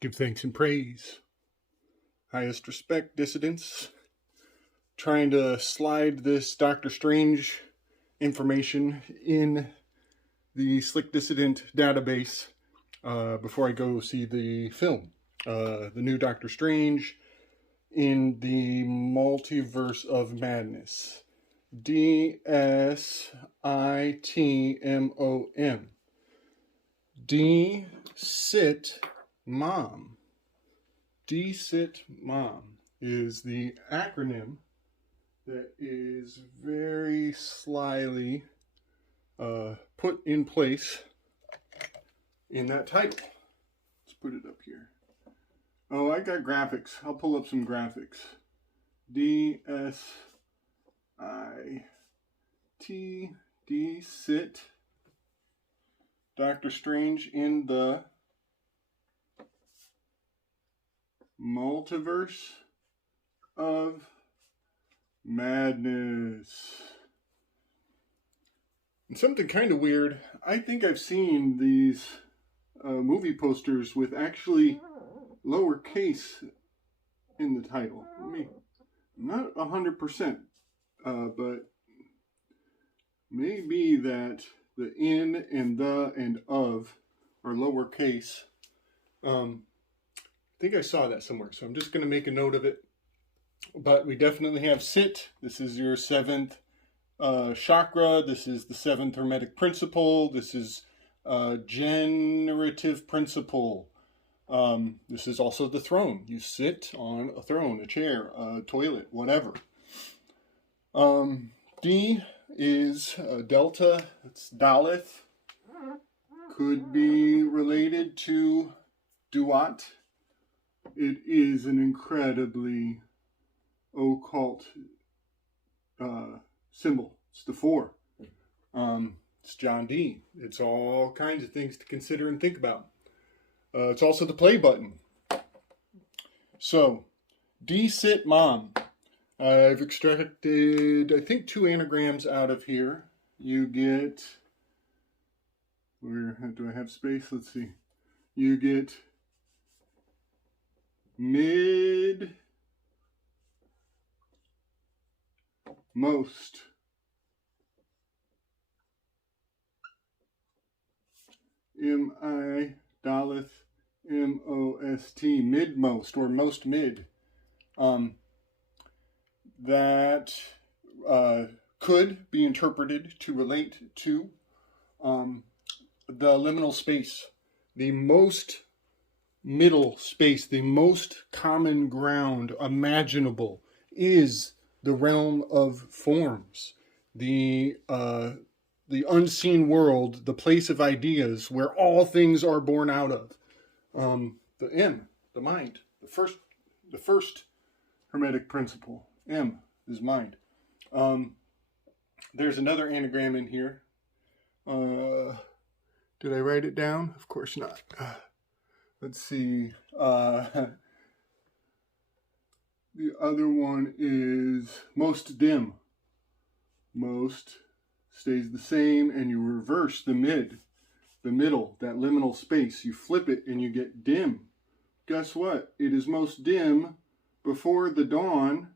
Give thanks and praise. Highest respect, dissidents. Trying to slide this Doctor Strange information in the Slick Dissident database before I go see the film. The new Doctor Strange in the Multiverse of Madness. D.S.i.t M.o.M. D.S.i.t M.o.m. D.S.i.t M.o.m. is the acronym that is very slyly put in place in that title. Let's put it up here. Oh, I got graphics. I'll pull up some graphics. D.S.i.t. D.S.i.t. Doctor Strange in the Multiverse of Madness. And something kind of weird. I think I've seen these movie posters with actually lowercase in the title. I'm not 100%, but maybe that the in and the and of are lowercase. I think I saw that somewhere, so I'm just going to make a note of it. But we definitely have sit. This is your seventh chakra. This is the seventh hermetic principle. This is generative principle. This is also the throne. You sit on a throne, a chair, a toilet, whatever. D is delta. It's Daleth. Could be related to D.I.D. It is an incredibly occult symbol. It's the 4. It's John D. It's all kinds of things to consider and think about. It's also the play button. So, D.S.i.t M.o.m. I've extracted, I think, 2 anagrams out of here. You get, where do I have space? Let's see. You get M.o.s.t. M.i.D. M.o.s.t. Mid-most, or most mid. That could be interpreted to relate to the liminal space, the most middle space, the most common ground imaginable is the realm of forms, the unseen world, the place of ideas where all things are born out of. The M, the mind, the first hermetic principle. M is mind. There's another anagram in here. Did I write it down? Of course not. Let's see. The other one is most dim. Most stays the same, and you reverse the middle, that liminal space. You flip it and you get dim. Guess what? It is most dim before the dawn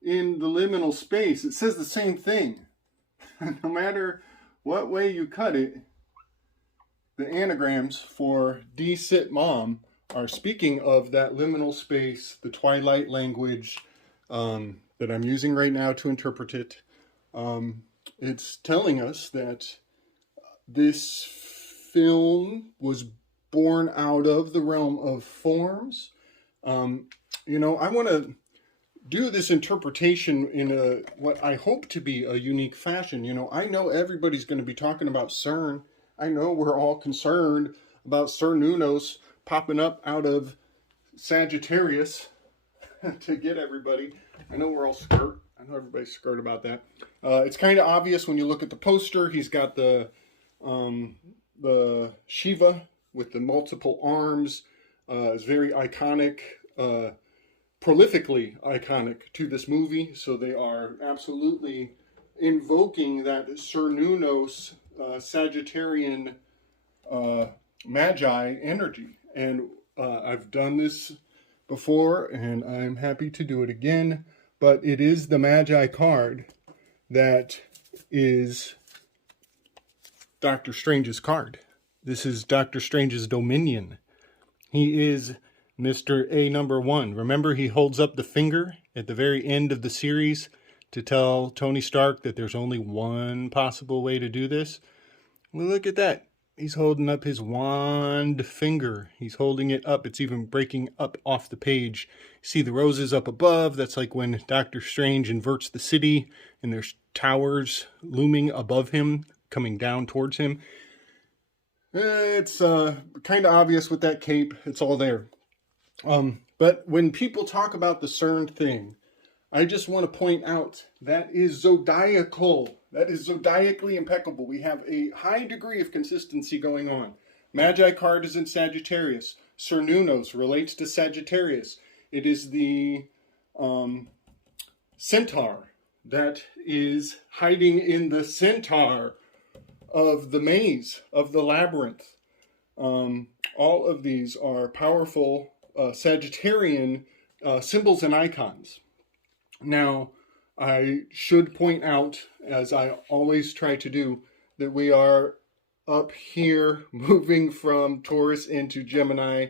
in the liminal space. It says the same thing. No matter what way you cut it, the anagrams for D.S.i.t M.o.m. are speaking of that liminal space, the twilight language that I'm using right now to interpret it. It's telling us that this film was born out of the realm of forms. I want to do this interpretation in what I hope to be a unique fashion. I know everybody's going to be talking about CERN. I know we're all concerned about Cernunnos popping up out of Sagittarius to get everybody. I know we're all scared. I know everybody's scared about that. It's kind of obvious when you look at the poster. He's got the Shiva with the multiple arms. It's very iconic, prolifically iconic to this movie. So they are absolutely invoking that Cernunnos Sagittarian Magi energy. And I've done this before, and I'm happy to do it again, but it is the Magi card that is Doctor Strange's card. This is Doctor Strange's Dominion. He is Mr. A number 1. Remember, he holds up the finger at the very end of the series to tell Tony Stark that there's only one possible way to do this. Well, look at that. He's holding up his wand finger. He's holding it up. It's even breaking up off the page. See the roses up above? That's like when Doctor Strange inverts the city and there's towers looming above him, coming down towards him. It's kind of obvious with that cape. It's all there. But when people talk about the CERN thing, I just want to point out that is zodiacal. That is zodiacally impeccable. We have a high degree of consistency going on. Magi card is in Sagittarius. Cernunnos relates to Sagittarius. It is the Centaur that is hiding in the Centaur of the maze, of the labyrinth. All of these are powerful Sagittarian symbols and icons. Now, I should point out, as I always try to do, that we are up here moving from Taurus into Gemini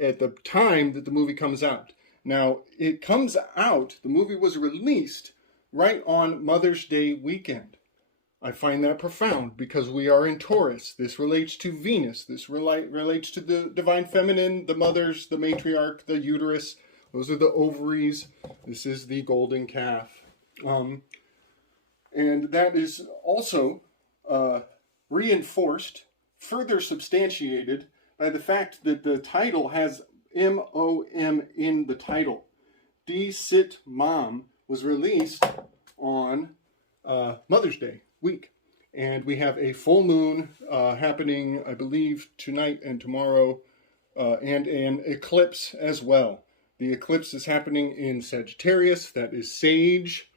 at the time that the movie comes out. Now, it comes out, the movie was released right on Mother's Day weekend. I find that profound because we are in Taurus. This relates to Venus. This relates to the divine feminine, the mothers, the matriarch, the uterus. Those are the ovaries. This is the golden calf. And that is also reinforced, further substantiated by the fact that the title has M.o.M in the title. D.S.i.t M.o.M was released on Mother's Day week. And we have a full moon happening, I believe, tonight and tomorrow, and an eclipse as well. The eclipse is happening in Sagittarius. That is Sage.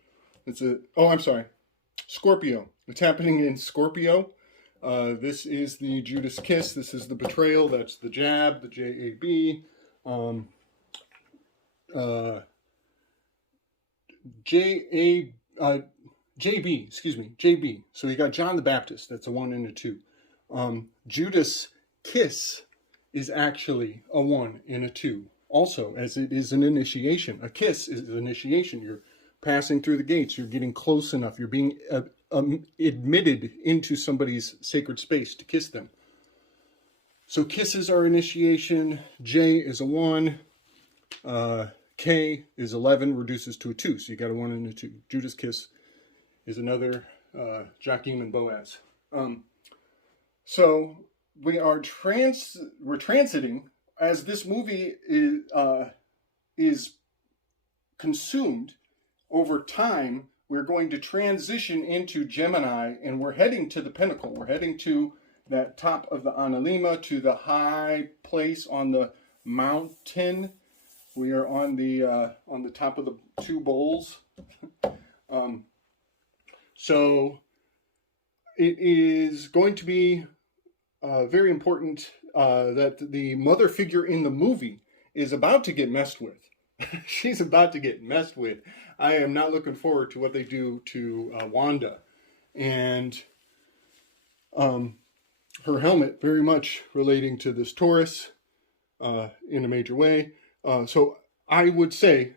Scorpio. It's happening in Scorpio. This is the Judas kiss. This is the betrayal. That's the jab, the J-A-B. J-B, excuse me, J-B. So you got John the Baptist. That's a 1 and a 2. Judas kiss is actually a 1 and a 2. Also, as it is an initiation. A kiss is an initiation. You're passing through the gates. You're getting close enough. You're being admitted into somebody's sacred space to kiss them. So kisses are initiation. J is a 1. K is 11, reduces to a 2. So you got a 1 and a 2. Judas kiss is another Joachim and Boaz. So we're transiting as this movie is consumed over time. We're going to transition into Gemini, and we're heading to the pinnacle. We're heading to that top of the Analima, to the high place on the mountain. We are on the top of the 2 bowls. So it is going to be very important that the mother figure in the movie is about to get messed with. She's about to get messed with. I am not looking forward to what they do to Wanda. And her helmet, very much relating to this Taurus in a major way. So I would say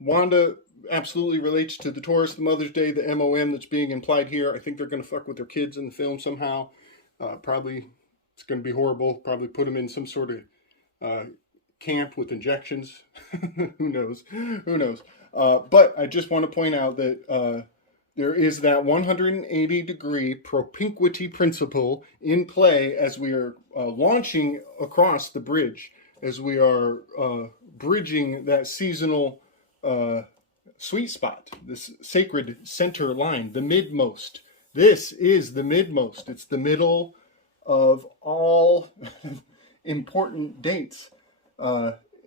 Wanda absolutely relates to the Taurus, the Mother's Day, the M.o.M that's being implied here. I think they're going to fuck with their kids in the film somehow. Probably it's going to be horrible. Probably put them in some sort of camp with injections. Who knows? Who knows? But I just want to point out that there is that 180-degree propinquity principle in play as we are launching across the bridge, as we are bridging that seasonal sweet spot, this sacred center line, the midmost. This is the midmost. It's the middle of all important dates.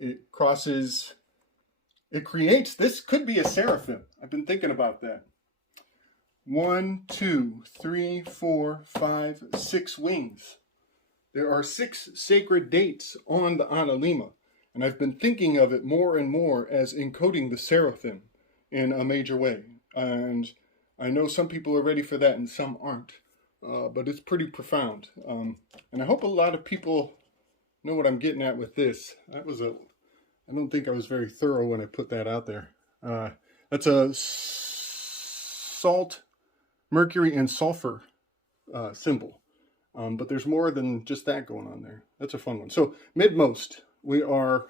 It creates, this could be a seraphim. I've been thinking about that. 1, 2, 3, 4, 5, 6 wings. There are 6 sacred dates on the Analima, and I've been thinking of it more and more as encoding the seraphim in a major way. And I know some people are ready for that and some aren't, but it's pretty profound. And I hope a lot of people know what I'm getting at with this. I don't think I was very thorough when I put that out there. That's a salt, mercury, and sulfur symbol. But there's more than just that going on there. That's a fun one. So M.o.S.t, we are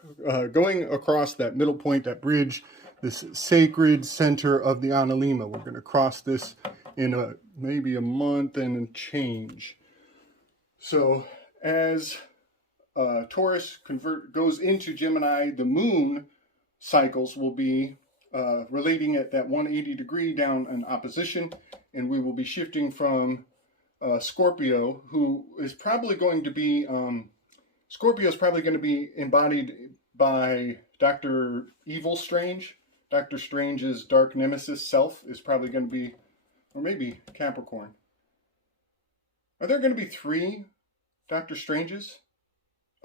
going across that middle point, that bridge, this sacred center of the Analima. We're going to cross this in maybe a month and change. So as Taurus goes into Gemini, the moon cycles will be relating at that 180 degree down in opposition, and we will be shifting from Scorpio, who is probably going to be, Scorpio is probably going to be embodied by Dr. Evil Strange. Dr. Strange's dark nemesis self is probably going to be, or maybe Capricorn. Are there going to be 3 Dr. Stranges?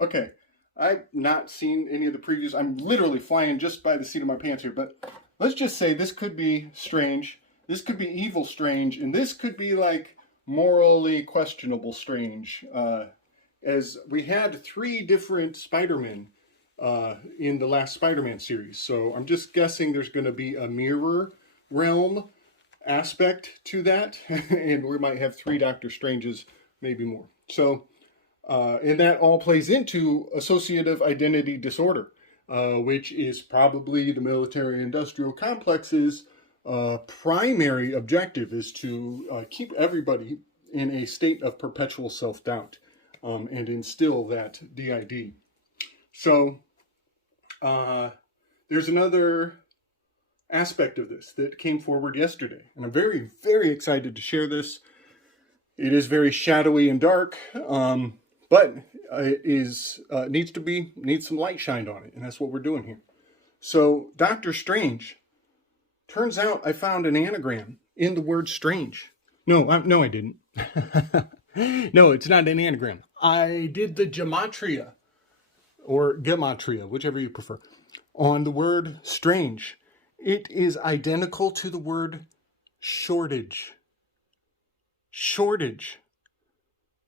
Okay, I've not seen any of the previews. I'm literally flying just by the seat of my pants here, but let's just say this could be Strange, this could be Evil Strange, and this could be like morally questionable Strange, as we had 3 different Spider-Men in the last Spider-Man series. So I'm just guessing there's going to be a mirror realm aspect to that, and we might have 3 Doctor Stranges, maybe more. So, and that all plays into associative identity disorder, which is probably the military-industrial complex's primary objective, is to keep everybody in a state of perpetual self-doubt and instill that D.I.D. So there's another aspect of this that came forward yesterday, and I'm very, very excited to share this. It is very shadowy and dark, but it needs some light shined on it, and that's what we're doing here. So Doctor Strange, turns out I found an anagram in the word strange. No, I didn't. No, it's not an anagram. I did the gematria, or gematria, whichever you prefer, on the word strange. It is identical to the word shortage. Shortage.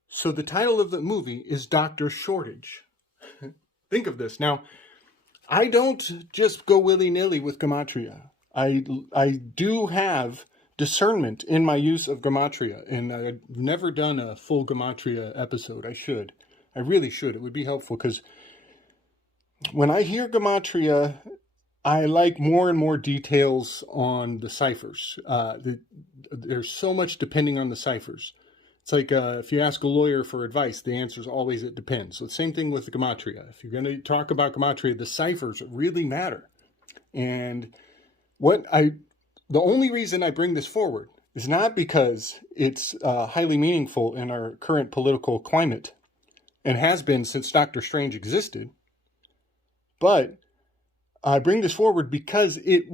So the title of the movie is Dr. Shortage. Think of this. Now, I don't just go willy-nilly with gematria. I do have discernment in my use of gematria, and I've never done a full gematria episode. I should. I really should. It would be helpful, because when I hear gematria, I like more and more details on the ciphers. There's so much depending on the ciphers. It's like if you ask a lawyer for advice, the answer is always it depends. So the same thing with the gematria. If you're going to talk about gematria, the ciphers really matter. And the only reason I bring this forward is not because it's highly meaningful in our current political climate, and has been since Doctor Strange existed, but I bring this forward because it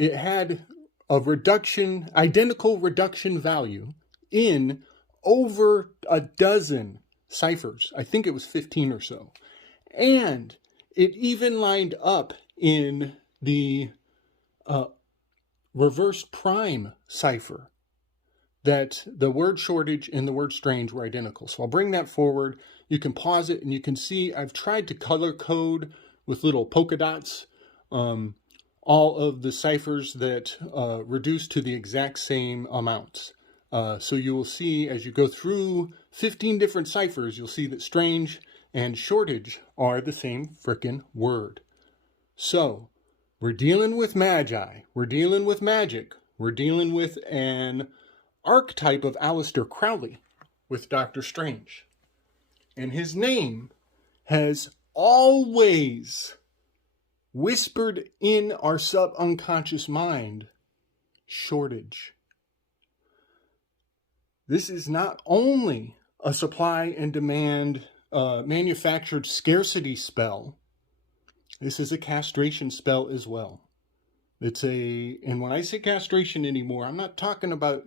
had a identical reduction value in over a dozen ciphers. I think it was 15 or so. And it even lined up in the reverse prime cipher, that the word shortage and the word strange were identical. So I'll bring that forward. You can pause it and you can see I've tried to color code with little polka dots all of the ciphers that reduce to the exact same amounts. So you will see as you go through 15 different ciphers, you'll see that strange and shortage are the same frickin' word. So we're dealing with magi, we're dealing with magic, we're dealing with an archetype of Aleister Crowley with Doctor Strange. And his name has always whispered in our subunconscious mind, shortage. This is not only a supply and demand manufactured scarcity spell, this is a castration spell as well. And when I say castration anymore, I'm not talking about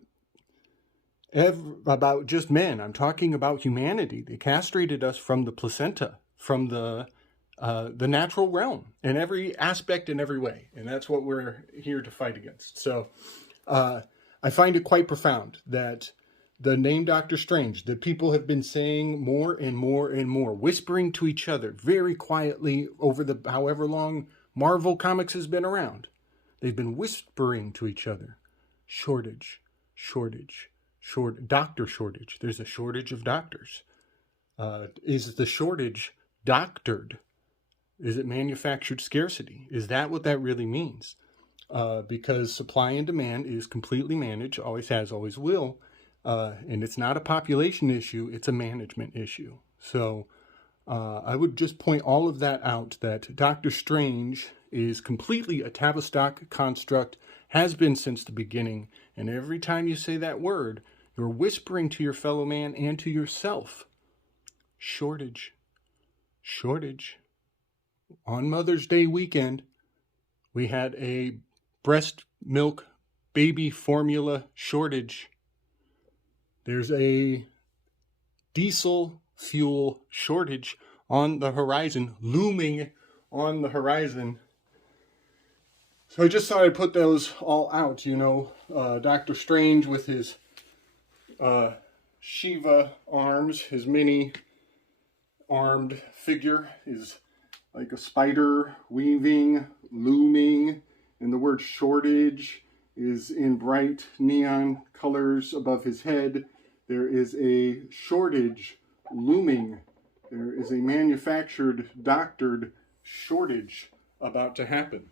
about just men. I'm talking about humanity. They castrated us from the placenta, from the natural realm, in every aspect, in every way, and that's what we're here to fight against. So, I find it quite profound that the name Doctor Strange, that people have been saying more and more and more, whispering to each other very quietly over the however long Marvel Comics has been around. They've been whispering to each other. Shortage, doctor shortage. There's a shortage of doctors. Is the shortage doctored? Is it manufactured scarcity? Is that what that really means? Because supply and demand is completely managed, always has, always will. And it's not a population issue, it's a management issue. So I would just point all of that out, that Doctor Strange is completely a Tavistock construct, has been since the beginning. And every time you say that word, you're whispering to your fellow man and to yourself. Shortage. On Mother's Day weekend, we had a breast milk baby formula shortage. There's a diesel fuel shortage on the horizon, looming on the horizon. So I just thought I'd put those all out, Doctor Strange with his Shiva arms, his mini armed figure is like a spider weaving, looming, and the word shortage is in bright neon colors above his head. There is a shortage looming. There is a manufactured, doctored shortage about to happen.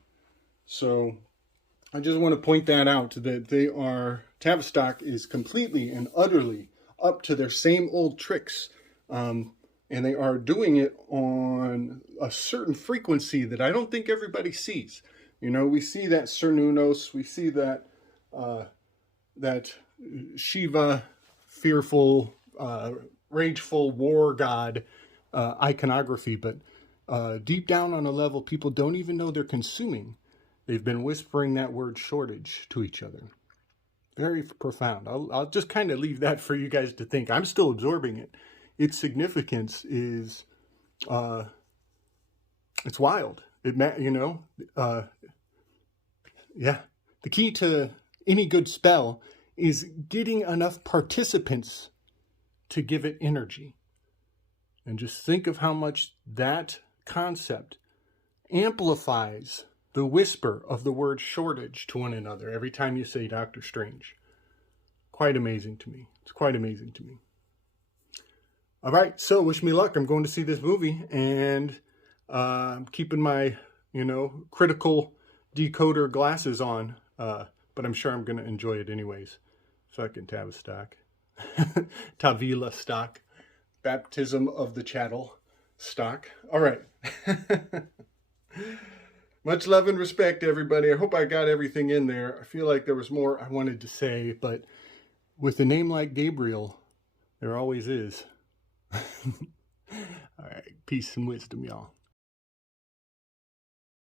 So I just want to point that out, that Tavistock is completely and utterly up to their same old tricks. And they are doing it on a certain frequency that I don't think everybody sees. We see that Cernunnos, we see that Shiva, fearful, rageful war god iconography, but deep down on a level people don't even know they're consuming. They've been whispering that word shortage to each other. Very profound. I'll just kind of leave that for you guys to think. I'm still absorbing it. Its significance is, it's wild. Yeah. The key to any good spell is getting enough participants to give it energy. And just think of how much that concept amplifies the whisper of the word shortage to one another every time you say Doctor Strange. Quite amazing to me. It's quite amazing to me. All right, so wish me luck. I'm going to see this movie, and I'm keeping my, critical decoder glasses on, but I'm sure I'm going to enjoy it anyways. Fucking Tavistock. Tavila stock. Baptism of the chattel stock. All right. Much love and respect, everybody. I hope I got everything in there. I feel like there was more I wanted to say, but with a name like Gabriel, there always is. All right. Peace and wisdom, y'all.